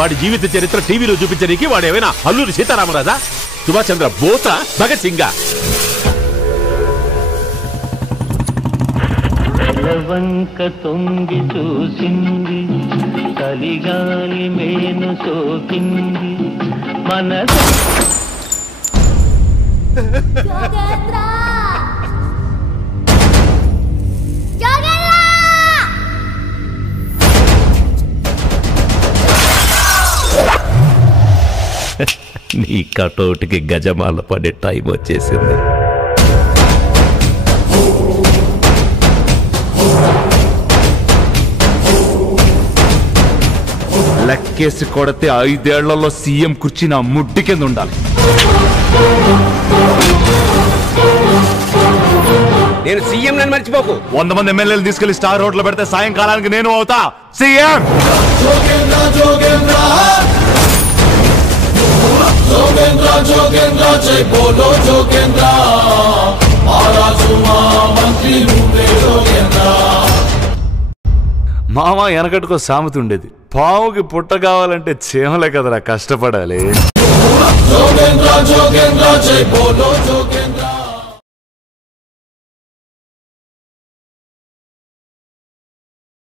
వాడి జీవిత చరిత్ర టీవీలో చూపించడానికి వాడేమైనా అల్లూరి సీతారామరాజా, సుభాష్ చంద్ర బోస, భగత్ సింగా? వంక తొంగి చూసింది, చలిగాలి మేను సోకింది మనసు. నీ కటౌట్కి గజమాల పడే టైం వచ్చేసింది. లెక్కేసి కొడితే 5 ఏళ్లలో సీఎం కుర్చీ నా ముడ్డి కింద ఉండాలి. నేను సీఎం నన్ను మర్చిపోకు. 100 మంది ఎమ్మెల్యేలు తీసుకెళ్లి స్టార్ హోటల్ పెడితే సాయంకాలానికి నేను అవుతా సీఎం. మామ వెనకట్టుకో సామెత ఉండేది, పావుకి పుట్ట కావాలంటే చీమలే కదరా కష్టపడాలి.